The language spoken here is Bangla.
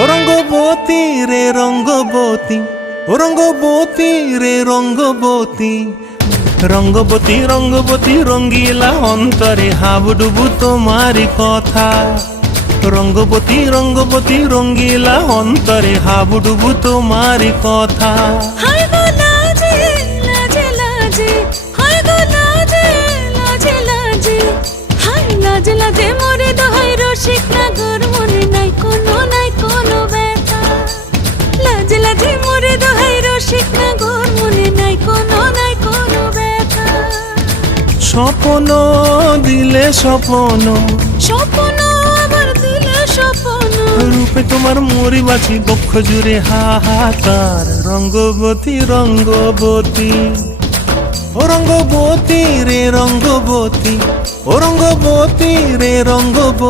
ও রঙ্গবতী রে রঙ্গবতী, ও রঙ্গবতী রে রঙ্গবতী, রঙ্গবতী রঙ্গবতী রঙ্গিলা অন্তরে হাবুডুবু তোমারি কথা। রঙ্গবতী রঙ্গবতী রঙ্গিলা অন্তরে হাবুডুবু তোমারি কথা। হায় গো লাজে লাজে লাজে, হায় গো লাজে লাজে লাজে, হায় লাজে লাজে মোরে দোহাই রসিক নাগর, মনে নাই কোনো ব্যথা। লাজে লাজে মোরে দোহাই রসিক নাগর, মনে নাই কোনো ব্যথা। স্বপ্ন দিলে স্বপ্ন, স্বপ্ন আবার দিলে স্বপ্ন, রূপে তোমার মরি বাঁচি বক্ষ জুড়ে হাহাকার। রঙ্গবতী রঙ্গবতী, ও রঙ্গবতী রে রঙ্গবতী, ও রঙ্গবতী রে রঙ্গবতী।